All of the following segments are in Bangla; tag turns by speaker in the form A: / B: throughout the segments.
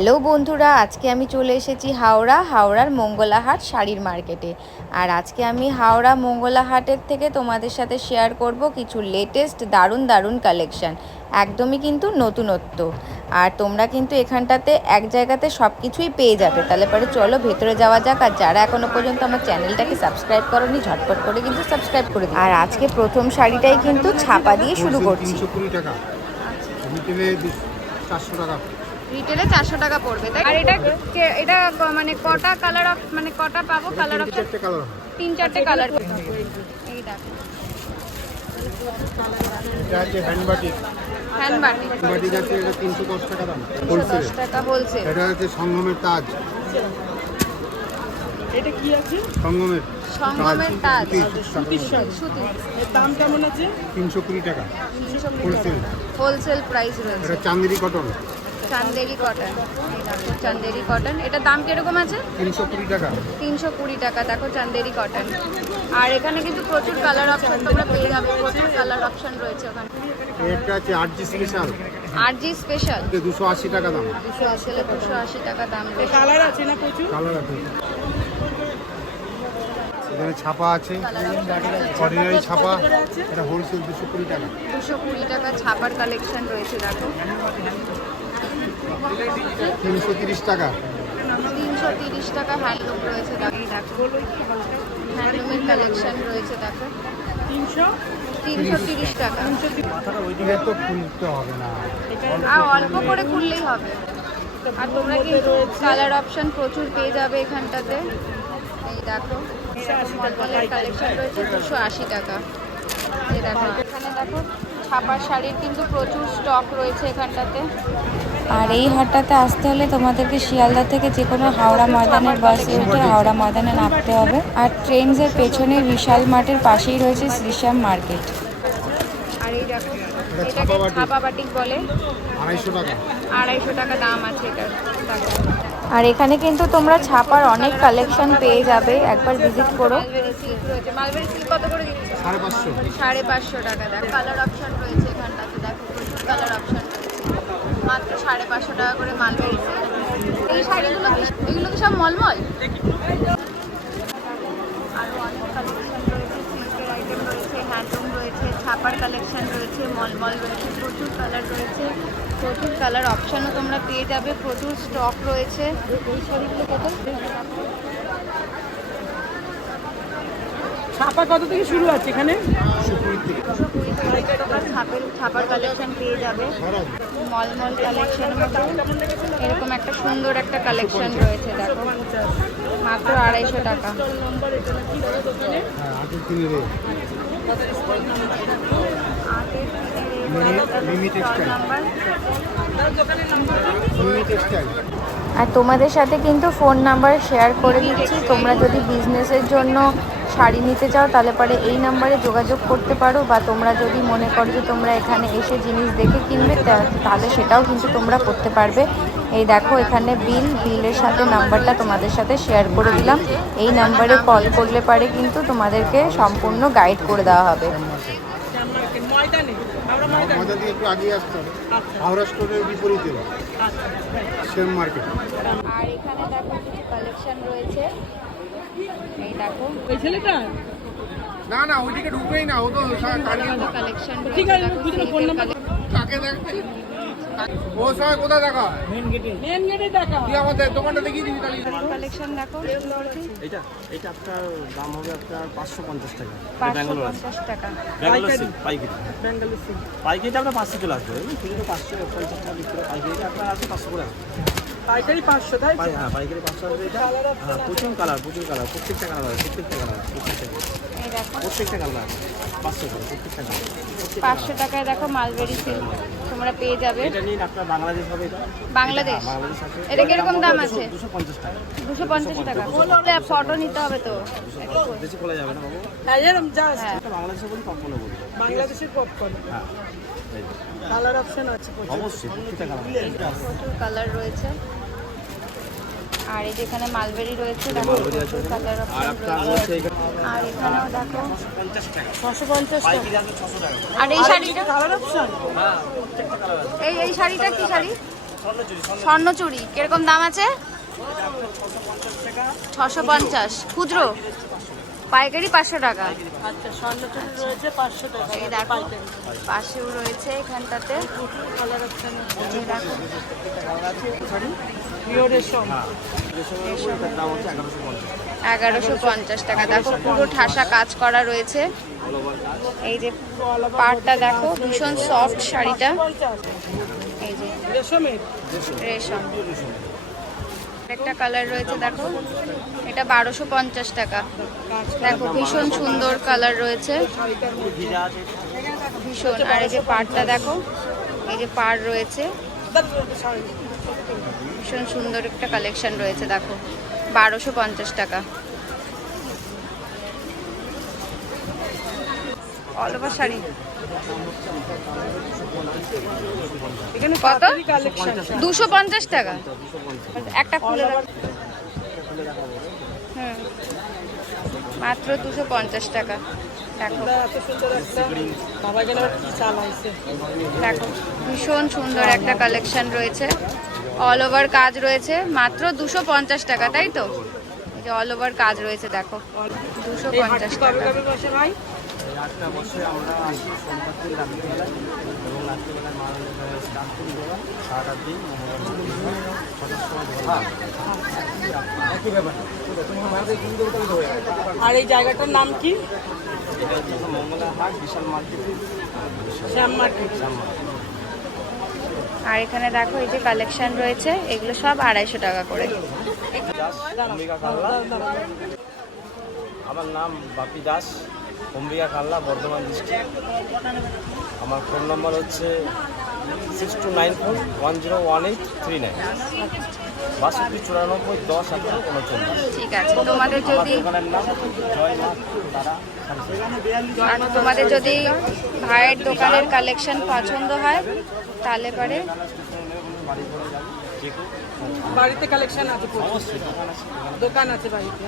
A: হ্যালো বন্ধুরা, আজকে আমি চলে এসেছি হাওড়া, হাওড়ার মঙ্গলাহাট শাড়ির মার্কেটে। আর আজকে আমি হাওড়া মঙ্গলাহাটের থেকে তোমাদের সাথে শেয়ার করব কিছু লেটেস্ট দারুণ দারুণ কালেকশান একদমই কিন্তু নতুনত্ব। আর তোমরা কিন্তু এখানটাতে এক জায়গাতে সব কিছুই পেয়ে যাবে। তাহলে পরে চলো ভেতরে যাওয়া যাক, আর যারা এখনও পর্যন্ত আমার চ্যানেলটাকে সাবস্ক্রাইব করনি, ঝটপট করে কিন্তু সাবস্ক্রাইব করে আর আজকে প্রথম শাড়িটাই কিন্তু ছাপা দিয়ে শুরু করছি।
B: টাকা। রিটেলে চারশো টাকা
A: পড়বে তাই আর এটা এটা মানে কটা কালার অফ মানে কটা পাবো কালার অফ
B: চারটে কালার
A: তিন চারটে কালার এই দেখো।
B: সঙ্গমের তাজ।
C: এটা কি আছে?
B: সঙ্গমের
A: সঙ্গমের তাজ।
C: সুতির এর দাম কেমন আছে?
B: তিনশো কুড়ি টাকা। হোলসেল
A: হোলসেল প্রাইস রয়েছে।
B: এটা কটন
A: চান্দেরি কটন। এই চান্দেরি কটন। এটার দাম কীরকম আছে?
B: তিনশো কুড়ি টাকা।
A: তিনশো কুড়ি টাকা দেখো চান্দেরি কটন। আর এখানে কিন্তু প্রচুর কালার অপশন তোমরা পেয়ে যাবে প্রচুর কালার অপশন রয়েছে ওখানে।
B: আছে আট স্পেশাল টাকা দাম।
A: দুশো আশি দুশো আশি টাকা দাম
C: কালার আছে না প্রচুর?
B: কালার আছে। এখানে ছাপা আছে। অর্ডিনারি ছাপা। এটা হোলসেল দুশো কুড়ি টাকা।
A: দুশো কুড়ি টাকা ছাপার কালেকশন রয়েছে দেখো।
B: তিনশো তিরিশ টাকা।
A: তিনশো তিরিশ টাকা হ্যান্ডলুম রয়েছে হ্যান্ডলুমের কালেকশন রয়েছে দেখো।
C: তিনশো
A: তিনশো তিরিশ টাকা।
B: তো খুলতে হবে না।
A: আর অল্প করে খুললেই হবে। আর তোমরা কিন্তু কালার অপশন প্রচুর পেয়ে যাবে এখানটাতে। এই দেখো মলমলের কালেকশন রয়েছে দুশো আশি টাকা। এই দেখো এখানে দেখো ছাপার শাড়ির কিন্তু প্রচুর স্টক রয়েছে এখানটাতে।
D: আর এই হাটটাতে আসতে হলে তোমাদেরকে শিয়ালদা থেকে যে কোনো হাওড়া ময়দানের বাসে উঠে হাওড়া ময়দানে নামতে হবে। আর ট্রেনসের পেছনে বিশাল মাঠের পাশেই রয়েছে শ্রীশ্যাম মার্কেট
A: আর এই দেখো এটাকে
B: ছাপা বাটিক।
A: বলে।
B: আড়াইশো টাকা।
A: আড়াইশো টাকা দাম আছে এটার
D: আর এখানে কিন্তু তোমরা ছাপার অনেক কালেকশন পেয়ে যাবে একবার ভিজিট করো।
A: মালবেরি সিল্ক রয়েছে। মালবেরি সিল্ক কত করে দিচ্ছে?
B: সাড়ে পাঁচশো।
A: সাড়ে পাঁচশো টাকা। দেখ কালার অপশন রয়েছে এখানটাতে। দেখো কালার অপশন সাড়ে পাঁচশো টাকা করে মাল বেরিয়েছে। এই শাড়িগুলো এগুলো কি সব মলমল? আরও অনেক কালেকশন রয়েছে সিল্কের আইটেম রয়েছে হ্যান্ডলুম রয়েছে, ছাপার কালেকশন রয়েছে, মলমল রয়েছে, প্রচুর কালার রয়েছে। প্রচুর কালার অপশনও তোমরা পেয়ে যাবে, প্রচুর স্টক রয়েছে। এই শাড়িগুলো কত?
C: ছাপা কত থেকে শুরু আছে এখানে?
A: ছাপের ছাপার কালেকশন পেয়ে যাবে। মলমল কালেকশন এরকম একটা সুন্দর একটা কালেকশন রয়েছে দেখো। মাত্র আড়াইশো টাকা।
B: হ্যাঁ আটের তিনে রে Mimi textile
A: number
B: Mimi textile
D: আর তোমাদের সাথে কিন্তু ফোন নাম্বার শেয়ার করে দিচ্ছি। তোমরা যদি বিজনেসের জন্য শাড়ি নিতে চাও তাহলে পরে এই নাম্বারে যোগাযোগ করতে পারো বা তোমরা যদি মনে করো যে তোমরা এখানে এসে জিনিস দেখে কিনবে তাহলে সেটাও কিন্তু তোমরা করতে পারবে। এই দেখো এখানে বিল বিলের সাথে নাম্বারটা তোমাদের সাথে শেয়ার করে দিলাম। এই নাম্বারে কল করলে পারে কিন্তু তোমাদেরকে সম্পূর্ণ গাইড করে দেওয়া হবে।
C: শ্যাম মার্কেট ময়দানে আমরা ময়দানে
B: আমাদের দিয়ে একটু আগিয়ে আসতে হবে। হাওড়া স্টোরের বিপরীতে।
C: আচ্ছা।
B: সেম মার্কেট
A: আর এখানে দেখো কিছু কালেকশন রয়েছে। দেখো।
C: ওই ছেলেটা?
B: না না ওইদিকে ঢুকবেই না ও তো
A: কালেকশন
C: ঠিক আছে বুঝলো ফোন নাম্বার
B: তাকে দেখতে ও সময় কোথায় দেখা?
C: মেন গেটে দেখা
B: তুই আমাদের দোকানটা দেখিয়ে দিবি তাহলে।
A: কালেকশন দেখো।
E: এটা এটা আপনার দাম হবে আপনার পাঁচশো পঞ্চাশ টাকা। এটা ব্যাঙ্গালোর আছে।
A: পঞ্চাশ টাকা।
E: ব্যাঙ্গালোর সিল্ক পাইকারি।
C: ব্যাঙ্গালোর সিল্ক।
E: পাইকারিটা আপনার পাঁচশো চলে আসবে। কিন্তু পাঁচশো পঞ্চাশ টাকা বিক্রি করে আপনার আছে পাঁচশো করে। আসবে।
C: পাইকারি পাঁচশো তাই তো?
E: হ্যাঁ পাইকারি পাঁচশো আসবে এটা। হ্যাঁ প্রচুর কালার প্রচুর কালার প্রত্যেকটা কালার আছে প্রত্যেকটা কালার প্রত্যেকটা
A: এই দেখো।
E: প্রত্যেকটা কালার পাঁচশো করে প্রত্যেকটা কালার।
A: পাঁচশো টাকায় দেখো মালবেরি সিল্ক তোমরা পেয়ে যাবে।
E: এটা নিন আপনার বাংলাদেশ হবে এটা।
A: বাংলাদেশ?
E: হ্যাঁ, বাংলাদেশ আছে।
A: এটা কীরকম দাম আছে?
E: দুশো পঞ্চাশ টাকা।
A: দুশো পঞ্চাশ টাকা। ফটো নিতে হবে তো?
E: বেশি খোলা যাবে না বাবু?
C: হ্যাঁ এরম জাস্ট
E: এটা বাংলাদেশে বলি কখনো বলি
C: বাংলাদেশের পপকর্ন
E: হ্যাঁ
C: কালার অপশন আছে
E: অবশ্যই প্রত্যেকটা কালার
A: প্রচুর কালার রয়েছে। আর এই যেখানে মালবেরি রয়েছে দেখো কালার
E: আর
A: রয়েছে। আর এখানেও দেখো ছশো পঞ্চাশ টাকা। আর এই শাড়িটা?
C: Colour option?
E: হ্যাঁ
A: এই এই শাড়িটা কি শাড়ি? স্বর্ণচুরি কীরকম দাম আছে? ছশো পঞ্চাশ। খুচরো? পাইকারি পাঁচশো টাকা।
C: আচ্ছা স্বর্ণচুরি রয়েছে পাঁচশো টাকা।
A: এই দেখো পাশেও রয়েছে এখানটাতে।
E: এগারোশো পঞ্চাশ
A: টাকা। দেখো, পুরো ঠাসা কাজ করা রয়েছে। এই যে পাড়টা দেখো, ভীষণ সফট শাড়িটা। এই যে রেশম। একটা কালার রয়েছে, দেখো। এটা বারোশো পঞ্চাশ টাকা। দেখো, ভীষণ সুন্দর কালার রয়েছে। ভীষণ। আর এই যে পাড়টা দেখো, এই যে পাড় রয়েছে। ভীষণ সুন্দর একটা কালেকশন রয়েছে দেখো। বারোশো পঞ্চাশ টাকা। All over sari.
C: এখানে
A: কত? দুশো পঞ্চাশ টাকা। একটা খুলে হুম। মাত্র দুশো পঞ্চাশ টাকা। দেখো। দেখো ভীষণ সুন্দর একটা কালেকশন রয়েছে। অল ওভার কাজ রয়েছে মাত্র দুশো পঞ্চাশ টাকা তাই তো? যে অল ওভার কাজ রয়েছে দেখো দুশো পঞ্চাশ টাকা।
C: আর এই জায়গাটার নাম কি?
E: মঙ্গলা হাট বিশাল মার্কেটের
C: শ্যাম মার্কেট।
E: শ্যাম মার্কেট।
A: আর এখানে দেখো এই যে কালেকশন রয়েছে এগুলো সব আড়াইশো টাকা করে।
E: আমার নাম বাপি দাস অম্বিকা কাল্লা বর্ধমান ডিস্ট্রিক্ট আমার ফোন নাম্বার হচ্ছে six two nine four one zero one eight three nine বাষট্টি চুরানব্বই দশ উনচল্লিশ।
A: ঠিক আছে তোমাদের যদি তোমাদের যদি ভাইয়ের দোকানের কালেকশন পছন্দ হয় তাহলে পরে
C: বাড়িতে কালেকশন আছে
E: দোকান আছে
C: বাড়িতে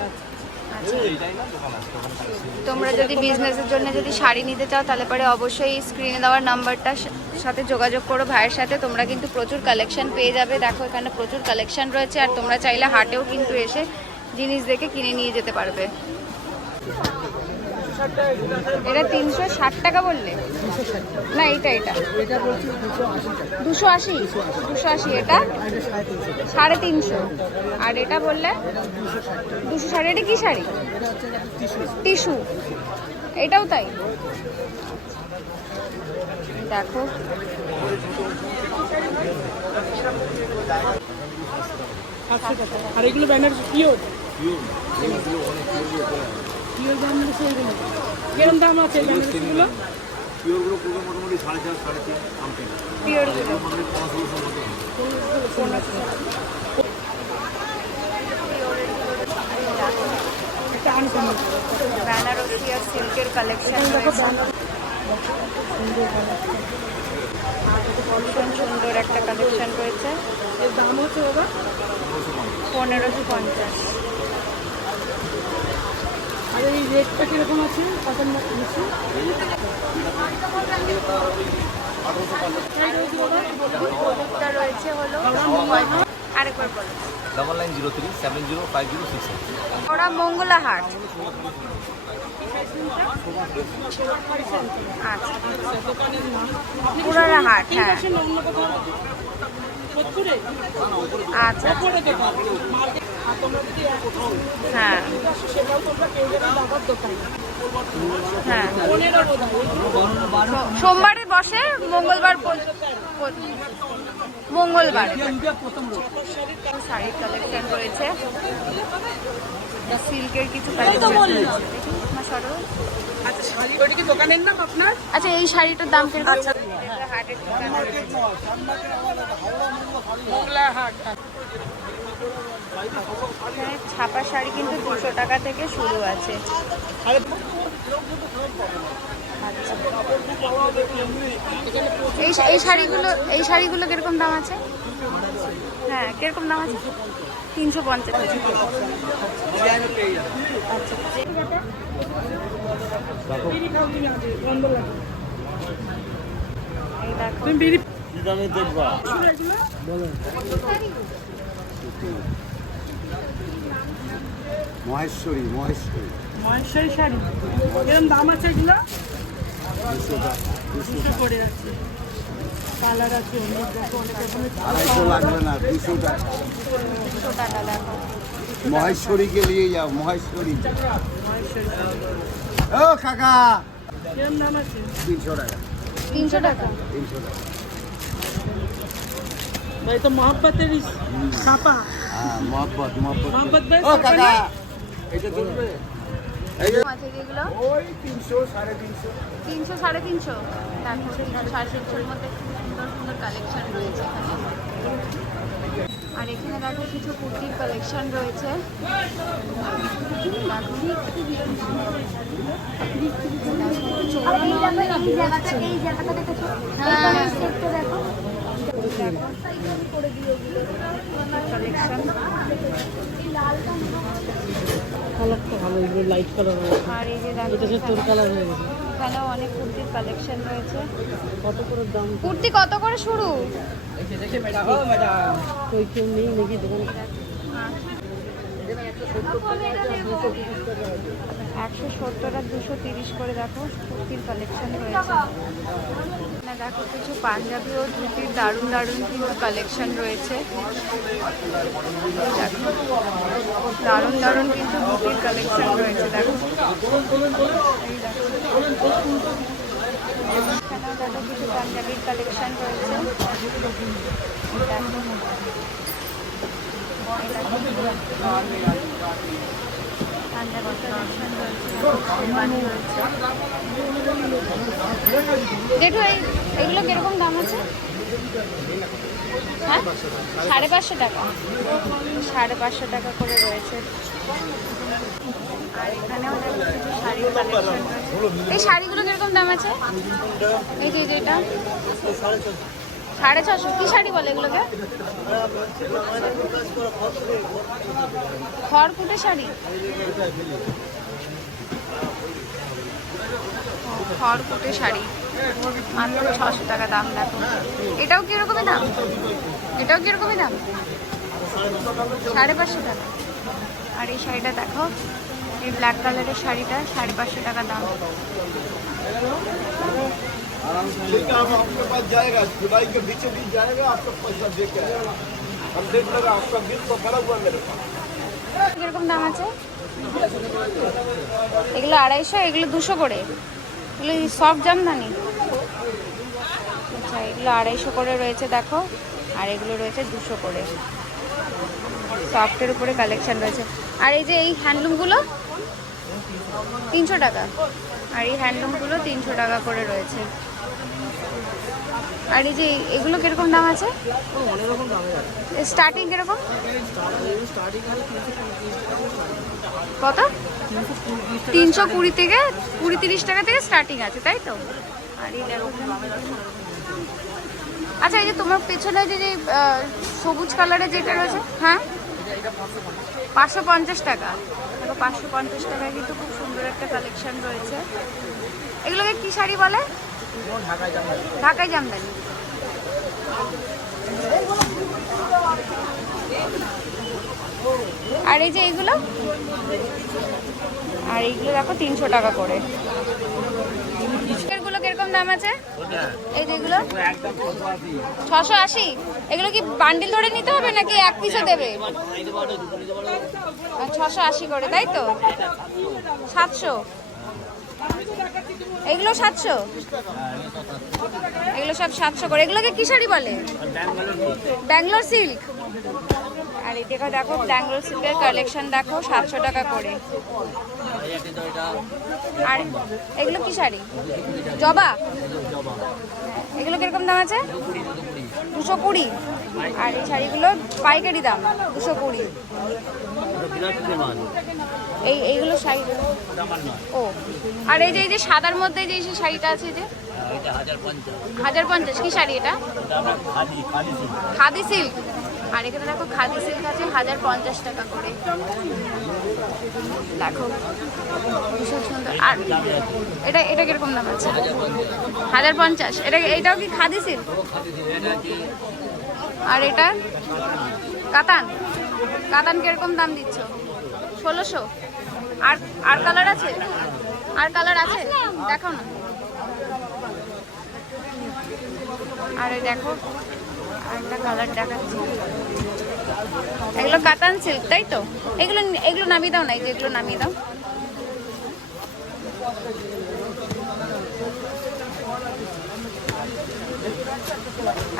C: আচ্ছা।
E: দোকান আছে দোকান আছে।
A: তোমরা যদি বিজনেসের জন্য যদি শাড়ি নিতে চাও তাহলে পরে অবশ্যই স্ক্রিনে দেওয়ার নাম্বারটার সাথে যোগাযোগ করো ভাইয়ের সাথে। তোমরা কিন্তু প্রচুর কালেকশন পেয়ে যাবে। দেখো এখানে প্রচুর কালেকশন রয়েছে। আর তোমরা চাইলে হাটেও কিন্তু এসে জিনিস দেখে কিনে নিয়ে যেতে পারবে। এটা তিনশো ষাট টাকা বললে? না এটা এটা দুশো আশি? দুশো আশি, এটা? সাড়ে তিনশো। আর এটা বললে? দুশো ষাট, এটা কি শাড়ি? টিস্যু। এটাও তাই। দেখো।
C: আর এগুলো ব্যানার পিওর পিওর দাম আছে এগুলো কিরম দাম আছে এই
E: পিওরগুলো পুরো মোটামুটি সাড়ে চার তিন
A: পিওরগুলো বেনারসি আর সিল্কের কালেকশন সুন্দর একটা কালেকশন রয়েছে
C: এর দাম হচ্ছে বাবা?
A: পনেরোশো পঞ্চাশ।
C: এই রেটটা কীরকম আছে?
A: রয়েছে হলো আরেকবার বলো।
E: Double nine zero three seven zero five zero six
A: ওরা মঙ্গলা হাট আচ্ছা হাট হ্যাঁ। আচ্ছা। হ্যাঁ। হ্যাঁ। সোমবারে বসে মঙ্গলবার মঙ্গলবার। শাড়ির কালেকশন রয়েছে। সিল্কের কিছু।
C: আচ্ছা
A: আচ্ছা এই শাড়িটার দাম কীরকম? হাটের দোকান রয়েছে।
C: মোগলা হাট
A: এখানে ছাপা শাড়ি কিন্তু দুশো টাকা থেকে শুরু আছে। এই শাড়িগুলো এই শাড়িগুলো কীরকম দাম আছে? হ্যাঁ কীরকম দাম আছে? তিনশো পঞ্চাশ। দেখো
C: তুমি বিড়ি
E: দামে দেখবা
B: মহেশ্বরী মহেশ্বরী।
C: মহেশ্বরী শাড়ি। এরকম দাম আছে এগুলো? দুশো করে আছে। কালার আছে অনেক দেখো অনেক
B: আড়াইশো লাগবে না দুশো টাকা
A: দুশো টাকা দেখো
B: মহেশ্বরীকে নিয়ে যাও মহেশ্বরী। ও কাকা!
C: দাম আছে?
B: তিনশো টাকা।
A: তিনশো টাকা।
B: তিনশো টাকা।
C: ভাই তো মহাব্বতের ছাপা
B: হ্যাঁ মহব্বত মহব্বত।
C: মহাব্বত ভাই
B: ও কাকা! তিনশো সাড়ে তিনশো।
A: সাড়ে তিনশো। দেখো তিনশো সাড়ে তিনশোর মধ্যে সুন্দর সুন্দর কালেকশন রয়েছে এখানে। আর এখানে দেখো কিছু কুর্তির কালেকশন রয়েছে। কালেকশন
C: কালারটা ভালো এগুলো লাইট কালার
A: আর এই যে
C: এটা সে তোর কালার হয়ে গেছে।
A: এখানেও অনেক কুর্তির কালেকশন রয়েছে।
C: কত করে দাম?
A: কুর্তি কত করে শুরু?
C: ওই কেউ নেই নাকি দোকানে?
A: একশো সত্তর আর দুশো তিরিশ করে দেখো কুর্তির কালেকশন রয়েছে। দেখো কিছু পাঞ্জাবি ও ধুতির দারুণ দারুণ কিন্তু কালেকশন রয়েছে দেখো, দারুণ দারুণ কিন্তু ধুতির কালেকশন রয়েছে, দেখো দেখো। কিছু পাঞ্জাবির কালেকশন রয়েছে দেখো এই দেখো। পাঞ্জাবি কালেকশন রয়েছে এগুলো কীরকম দাম আছে? হ্যাঁ? সাড়ে পাঁচশো টাকা। সাড়ে পাঁচশো টাকা করে রয়েছে। আর এখানেও শাড়ির এই শাড়িগুলো কীরকম দাম আছে? এই যে যে এটা। সাড়ে ছশো। কি শাড়ি বলে এগুলোকে? খড়কুটে শাড়ি। খড়কুটে শাড়ি। ছশো টাকা দাম দেখো। এটাও কি দাম? এটাও কি দাম? সাড়ে পাঁচশো টাকা। আর এই শাড়িটা দেখো এই ব্ল্যাক কালারের শাড়িটা সাড়ে পাঁচশো টাকা দাম। কীরকম দাম আছে? এগুলো আড়াইশো এগুলো দুশো করে। এগুলো সব জামদানি? আচ্ছা এগুলো আড়াইশো করে রয়েছে দেখো। আর এগুলো রয়েছে দুশো করে। সফটের উপরে কালেকশন রয়েছে। আর এই যে এই হ্যান্ডলুমগুলো তিনশো টাকা। আর এই হ্যান্ডলুমগুলো তিনশো টাকা করে রয়েছে। আর এই যে এগুলো কীরকম দাম আছে? স্টার্টিং কীরকম? কত? তিনশো কুড়ি থেকে কুড়ি তিরিশ টাকা থেকে স্টার্টিং আছে তাই তো? আর আচ্ছা এই যে তোমার পেছনে যে যে সবুজ কালারের যেটা রয়েছে হ্যাঁ? পাঁচশো পঞ্চাশ টাকা। দেখো পাঁচশো পঞ্চাশ টাকায় কিন্তু খুব সুন্দর একটা কালেকশন রয়েছে। এগুলোকে কি শাড়ি বলে? ঢাকাই জামদানি। আর এই যে এইগুলো? আর এইগুলো দেখো, তিনশো টাকা করে। কীরকম দাম আছে? এই ছশো আশি? এগুলো কি বান্ডিল ধরে নিতে হবে নাকি এক পিসে দেবে? ছশো আশি করে, তাই তো? সাতশো। এগুলো সাতশো? এগুলো সব সাতশো করে। এগুলোকে বলে? ব্যাঙ্গালোর সিল্ক। আর এই দেখো ব্যাঙ্গালোর সিল্কের কালেকশন দেখো, সাতশো টাকা করে। আর এগুলো কি শাড়ি? জবা? এগুলো কীরকম দাম আছে? দুশো কুড়ি। আর এই শাড়িগুলো পাইকারি দাম, দুশো কুড়ি। এই, এইগুলো শাড়ি। ও, আর এই যে এই যে সাদার মধ্যে যে শাড়িটা আছে যে? হাজার পঞ্চাশ, কি শাড়ি এটা? খাদি সিল্ক। আর এখানে দেখো খাদি সিল্ক আছে, হাজার পঞ্চাশ টাকা করে। দেখো, ভীষণ সুন্দর। আর এটা এটা কীরকম দাম আছে? হাজার পঞ্চাশ। এটা এটাও কি খাদি সিল্ক আর এটা? কাতান। কাতান কীরকম দাম দিচ্ছ? ষোলোশো। আর আর কালার আছে? আর কালার আছে? দেখো না। আর দেখো এগুলো কাতান সিল্ক তাই তো? এগুলো এগুলো নামিয়ে দাও না এগুলো নামিয়ে দাও।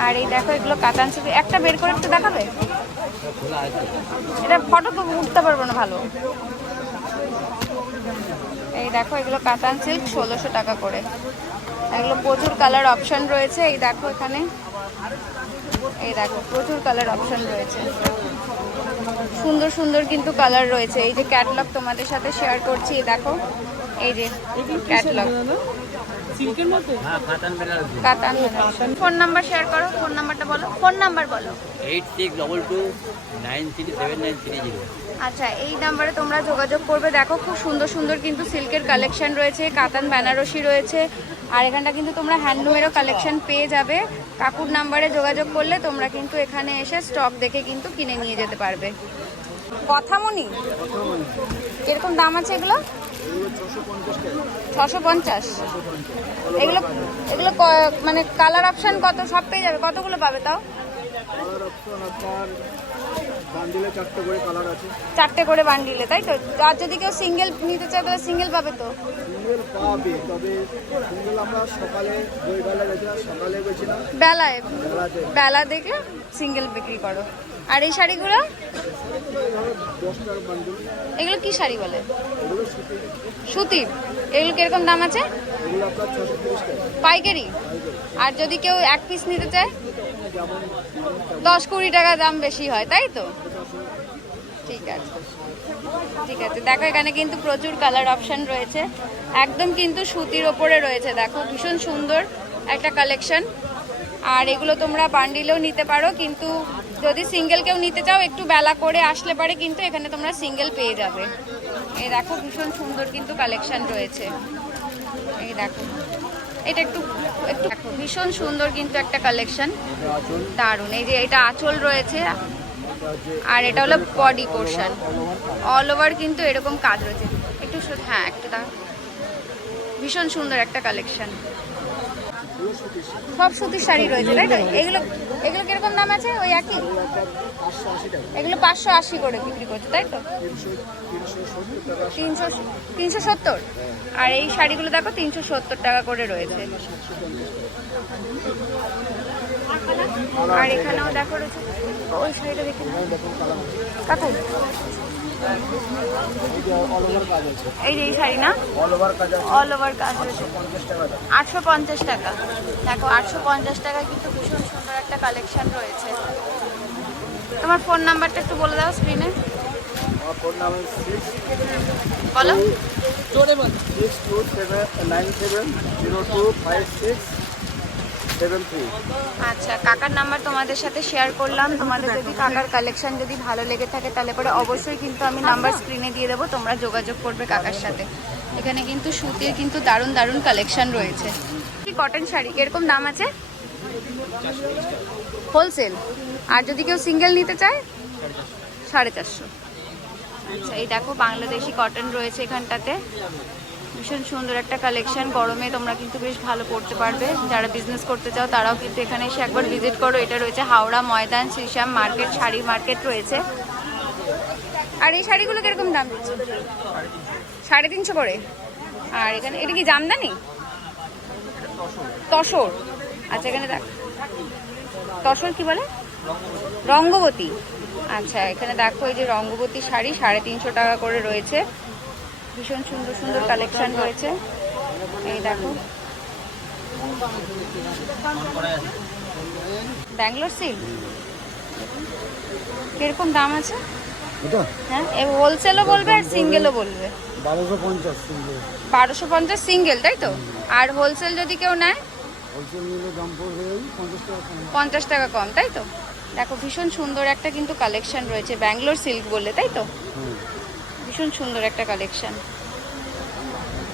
A: আর এই দেখো, এগুলো কাতান সিল্ক একটা বের করে একটু দেখাবে? এটা ফটো তো উঠতে পারব না ভালো। এই দেখো, এগুলো কাতান সিল্ক ষোলোশো টাকা করে। এগুলো প্রচুর কালার অপশন রয়েছে। এই দেখো এখানে। এই দেখো প্রচুর কালার অপশন রয়েছে। সুন্দর সুন্দর কিন্তু কালার রয়েছে। এই যে ক্যাটলগ তোমাদের সাথে শেয়ার করছি এই দেখো এই যে ক্যাটলগ
C: সিল্কের
A: কাতান ফোন নাম্বার শেয়ার করো ফোন নাম্বারটা বলো ফোন নাম্বার বলো।
F: Eight six double two nine three seven nine three zero
A: আচ্ছা এই নাম্বারে তোমরা যোগাযোগ করবে। দেখো খুব সুন্দর সুন্দর কিন্তু সিল্কের কালেকশন রয়েছে কাতান বেনারসি রয়েছে আর এখানটা কিন্তু তোমরা হ্যান্ডলুমেরও কালেকশন পেয়ে যাবে। কাকুর নাম্বারে যোগাযোগ করলে তোমরা কিন্তু এখানে এসে স্টক দেখে কিন্তু কিনে নিয়ে যেতে পারবে। কথামনি কীরকম দাম আছে এগুলো? ছশো পঞ্চাশ। এগুলো এগুলো মানে কালার অপশান কত? সব পেয়ে যাবে। কতগুলো পাবে তাও? চারটে করে বান্ডিলে তাই তো? আর যদি কেউ সিঙ্গেল নিতে চায়, তাহলে সিঙ্গেল পাবে তো?
G: সিঙ্গেল পাবে তবে সিঙ্গেল আমরা সকালে বইবেলা গেছিলাম সকালে গেছিলাম।
A: বেলায়? বেলা দেখে সিঙ্গেল বিক্রি করো। আর এই শাড়িগুলো? এগুলো কি শাড়ি বলে? সুতির এগুলো কীরকম দাম আছে? পাইকারি। আর যদি কেউ এক পিস নিতে চায়? দশ কুড়ি টাকা দাম বেশি হয় তাই তো? ঠিক আছে। ঠিক আছে। দেখো, এখানে কিন্তু প্রচুর কালার অপশন রয়েছে। একদম কিন্তু সুতির ওপরে রয়েছে, দেখো। ভীষণ সুন্দর একটা কালেকশন আর এগুলো তোমরা বান্ডিলেও নিতে পারো, কিন্তু যদি সিঙ্গেল কেউ নিতে চাও, একটু বেলা করে আসলে পারে, কিন্তু এখানে তোমরা সিঙ্গেল পেয়ে যাবে। এই দেখো, ভীষণ সুন্দর কিন্তু কালেকশন রয়েছে। এই দেখো। এটা একটু একটু ভীষণ সুন্দর কিন্তু একটা কালেকশন দারুণ। এই যে এটা আঁচল রয়েছে আর এটা হলো বডি পোর্শন অল ওভার কিন্তু এরকম কাজ রয়েছে। একটু হ্যাঁ একটু দাও ভীষণ সুন্দর একটা কালেকশন সব সুতির শাড়ি রয়েছে, তাই তো? এগুলো এগুলো কীরকম দাম আছে? ওই একই? এগুলো পাঁচশো আশি করে বিক্রি করছে, তাই তো?
G: তিনশো তিনশো সত্তর?
A: আর এই শাড়িগুলো দেখো, তিনশো সত্তর টাকা করে রয়েছে। আর এখানেও দেখো রয়েছে ওই শাড়িটা দেখে। কাকু
G: এই যে
A: এই শাড়ি না?
G: অল ওভার কাজ আছে
A: আটশো পঞ্চাশ টাকা। দেখো আটশো পঞ্চাশ টাকা কিন্তু ভীষণ সুন্দর একটা কালেকশন রয়েছে। তোমার ফোন নাম্বারটা একটু বলে দাও স্ক্রিনে
G: ফোন
A: বলো।
G: Six two seven nine seven zero two five six
A: আচ্ছা কাকার নাম্বার তোমাদের সাথে শেয়ার করলাম। তোমাদের যদি কাকার কালেকশন যদি ভালো লেগে থাকে, তাহলে পরে অবশ্যই কিন্তু আমি নাম্বার স্ক্রিনে দিয়ে দেবো। তোমরা যোগাযোগ করবে কাকার সাথে। এখানে কিন্তু সুতির কিন্তু দারুণ দারুণ কালেকশন রয়েছে। কটন শাড়ি? কীরকম দাম আছে? হোলসেল আর যদি কেউ সিঙ্গেল নিতে চায়? সাড়ে চারশো। আচ্ছা এই দেখো, বাংলাদেশি কটন রয়েছে এখানটাতে। ভীষণ সুন্দর একটা কালেকশন গরমে তোমরা কিন্তু বেশ ভালো পড়তে পারবে। যারা বিজনেস করতে চাও, তারাও কিন্তু এখানে এসে একবার ভিজিট করো। এটা রয়েছে হাওড়া, ময়দান, শ্রীশ্যাম মার্কেট শাড়ি মার্কেট রয়েছে। আর এই শাড়িগুলো কীরকম দাম সাড়ে তিনশো করে। আর এখানে, এটা কি জামদানি? তসর। আচ্ছা এখানে দেখ। তসর কি বলে? রঙ্গবতী। আচ্ছা এখানে দেখো এই যে রঙ্গবতী শাড়ি, সাড়ে তিনশো টাকা করে রয়েছে। ভীষণ সুন্দর সুন্দর কালেকশন রয়েছে। এই দেখো। ব্যাঙ্গালোর সিল্ক? কীরকম দাম আছে? হ্যাঁ হোলসেলও বলবে আর সিঙ্গেলও বলবে।
G: বারোশো পঞ্চাশ সিঙ্গেল
A: তাই তো? আর হোলসেল যদি কেউ নেয়?
G: পঞ্চাশ টাকা কম।
A: পঞ্চাশ টাকা কম তাই তো? দেখো ভীষণ সুন্দর একটা কিন্তু কালেকশন রয়েছে ব্যাঙ্গালোর সিল্ক বললে তাই তো? ভীষণ সুন্দর একটা কালেকশন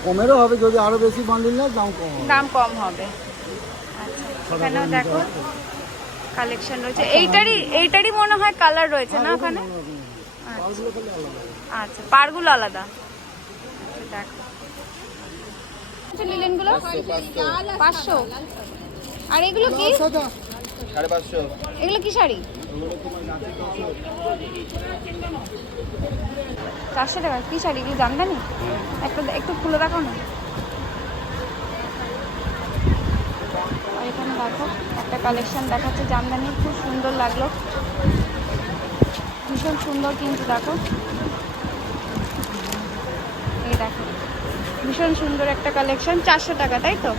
G: কমেরও হবে যদি আরও বেশি বান্ডিল না দাম কম
A: দাম কম হবে। আচ্ছা এখানেও দেখো কালেকশন রয়েছে। এইটারই এইটারই মনে হয় কালার রয়েছে না ওখানে? আচ্ছা। আচ্ছা পারগুলো আলাদা। আচ্ছা, দেখো। আচ্ছা লিলেনগুলো পাঁচশো আর এগুলো কি?
G: সাড়ে পাঁচশো।
A: এগুলো কি শাড়ি? চারশো টাকা, কি শাড়ি? কি জামদানি? একটা একটু খুলে দেখো না। আর এখানে দেখো, একটা কালেকশন দেখাচ্ছে জামদানি, খুব সুন্দর লাগল। ভীষণ সুন্দর কিন্তু দেখো। এই দেখো, ভীষণ সুন্দর একটা কালেকশন চারশো টাকা, তাই তো?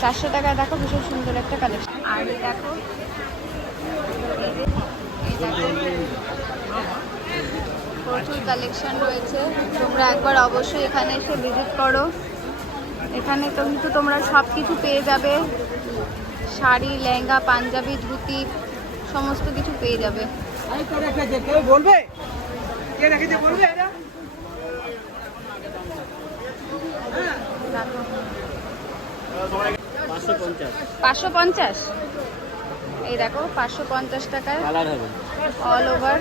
A: চারশো টাকা দেখো, ভীষণ সুন্দর একটা কালেকশন আর দেখো প্রচুর কালেকশন রয়েছে। তোমরা একবার অবশ্যই এখানে এসে ভিজিট করো। এখানে তো কিন্তু তোমরা সব কিছু পেয়ে যাবে। শাড়ি লেহেঙ্গা পাঞ্জাবি ধুতি সমস্ত কিছু পেয়ে যাবে।
G: বলবে? কে রেখেছে বলবে এটা
F: পাঁচশো পঞ্চাশ।
A: পাঁচশো পঞ্চাশ? এই দেখো পাঁচশো পঞ্চাশ টাকায়।
F: কালার হবে।
A: অল ওভার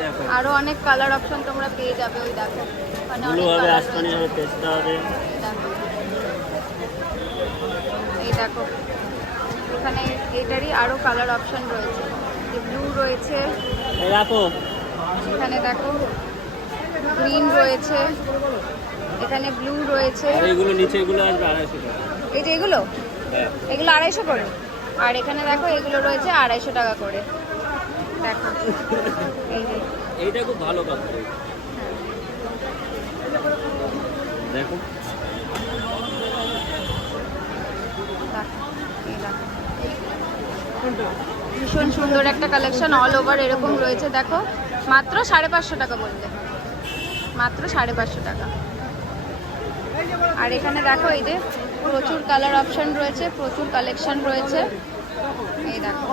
F: দেখো
A: আরও অনেক কালার অপশন তোমরা পেয়ে যাবে ওই দেখো। ওখানে
F: ব্লু হবে আসমানি
A: রয়েছে।
F: হবে পেস্তা হবে।
A: এই দেখো। এখানে এটারই আরও কালার অপশন রয়েছে। ব্লু রয়েছে।
F: এই রাখো।
A: এখানে দেখো। গ্রিন রয়েছে। এখানে ব্লু রয়েছে।
F: আর এইগুলো নিচে এগুলো আসবে আড়াইশো টাকা।
A: এই যে এগুলো?
F: হ্যাঁ।
A: এগুলো আড়াইশো করে? আর এখানে দেখো এগুলো রয়েছে আড়াইশো টাকা করে। দেখো।
F: এইটা খুব ভালো
A: দেখো। ভীষণ সুন্দর একটা কালেকশন অল ওভার এরকম রয়েছে দেখো। মাত্র সাড়ে পাঁচশো টাকা বললে। মাত্র সাড়ে পাঁচশো টাকা। আর এখানে দেখো এই যে প্রচুর কালার অপশন রয়েছে প্রচুর কালেকশন রয়েছে। এই দেখো।